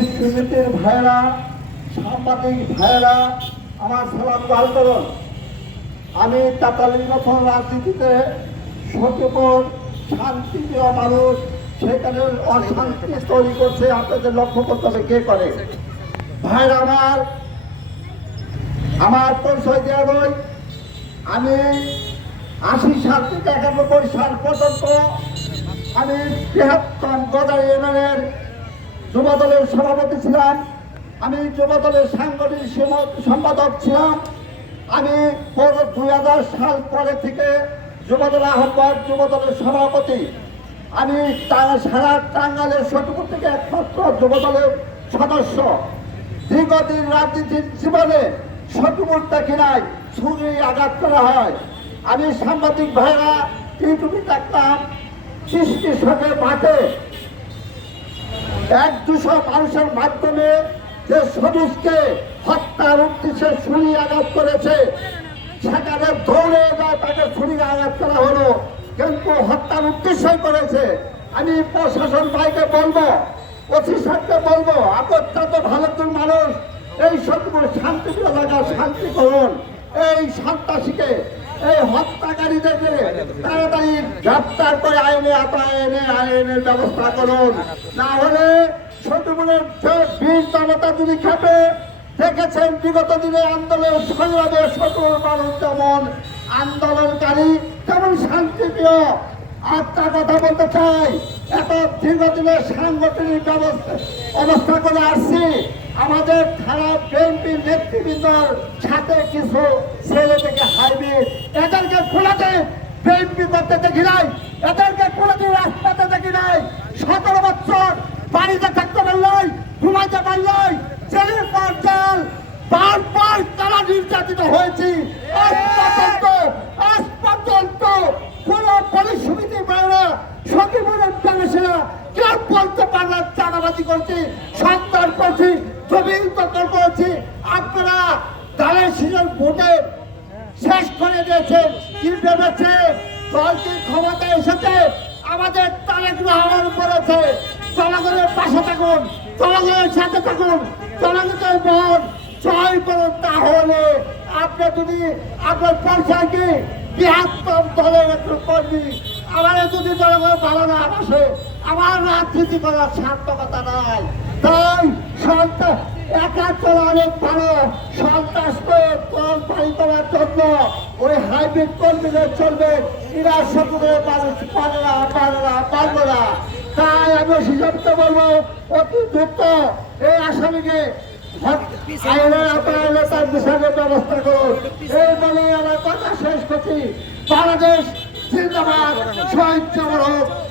সমিতির ভাইরা সাংবাদিক ভাইরা আমার সালাম গাল করুন। আমি তৎকালীন যখন রাজনীতিতে সত্যপর শান্তিপ্রিয় মানুষ, সেখানে অশান্তি তৈরি করছে। আপনাদের লক্ষ্য করতে হবে কে করে? ভাইরা আমার আমার পরিচয় দেওয়া নয় আমি আশি সাল থেকে একানব্বই সাল পর্যন্ত আমি বৃহত্তম গদাই ইউনিয়নের যুব দলের সভাপতি ছিলাম, আমি যুব দলের সাংগঠনিক সম্পাদক ছিলাম। আমি দুই হাজার সাল পরে থেকে যুবদল আহ্বায়ক, যুব দলের সভাপতি। আমি সারা টাঙ্গালের সটুপুর থেকে একমাত্র যুব দলের সদস্য। দীর্ঘদিন রাজনীতির জীবনে সটুপুর দেখি নাই, ছুরি আঘাত করা হয়। আমি সাংবাদিক ভাইরা টিউটুবি দেখতাম সৃষ্টির সঙ্গে মাঠে এক দুশো মানুষের মাধ্যমে যে সবুজকে হত্যার উদ্দেশ্যে ছুরি আঘাত করেছে, সেখানে দৌড়ে যায় তাকে ছুরি আঘাত করা হলো। কিন্তু হত্যার উদ্দেশ্যই করেছে। আমি প্রশাসন ভাইকে বলব সাথে বলব আপনার তো ভারতের মানুষ এই সবগুলো শান্তি এলাকা শান্তি করুন এই সন্ত্রাসীকে এই হত্যাকারীদেরকে তাড়াতাড়ি গ্রেপ্তার করে আইনে এনে আইনের ব্যবস্থা করুন। না হলে যদি খেপে দেখেছেন, বিগত দিনে সংগ্রামে মানুষ যেমন আন্দোলনকারী, তেমন শান্তিপ্রিয়। একটা কথা বলতে চাই। এত দীর্ঘদিনের সাংগঠনিক ব্যবস্থা অবস্থা করে আসছি। আমাদের থানা বিএনপির সাথে কিছু ছেলে থেকে হাইব্রিড এদেরকে খোলাতে বিএনপি করতে দেখি নাই। এদেরকে কোনোদিন রাজপথে দেখি নাই। সতেরো বছর বাড়িতে থাকতে পারলাই, ঘুমাইতে জেলের পর বারবার তারা নির্যাতিত হয়েছি। আজ পর্যন্ত আজ পর্যন্ত কোন পুলিশ সমিতি কেউ বলতে পারলাম চাঁদাবাজি করছি সন্তান করছি জমি দখল করেছি। আপনারা দলের সিজন ভোটে শেষ করে দিয়েছেন। কি ভেবেছে? দলটি ক্ষমতা এসেছে। আমাদের তারেক রহমান করেছে জনগণের পাশে থাকুন, জনগণের সাথে থাকুন, জনগণের মন জয় করুন তাহলে। আপনি যদি আপনার পরিচয়কে বৃহত্তম দলের একটু কর্মী আমার যদি জনগণ ভালো না বসে আমার রাজনীতি করার সার্থকতা নাই। তাই সন্তান একা চলা অনেক ভালো। সন্ত্রাস করে দল করার জন্য। ওই হাইব্রিড কর্মীদের চলবে। এরা সকলের মানুষ পারে না তাই আমি সিদ্ধান্ত বলব, অতি এই আসামিকে আইনের বিচারের ব্যবস্থা করুন। আমার কথা শেষ করছি। বাংলাদেশ জিন্দাবাদ শহীদ জমর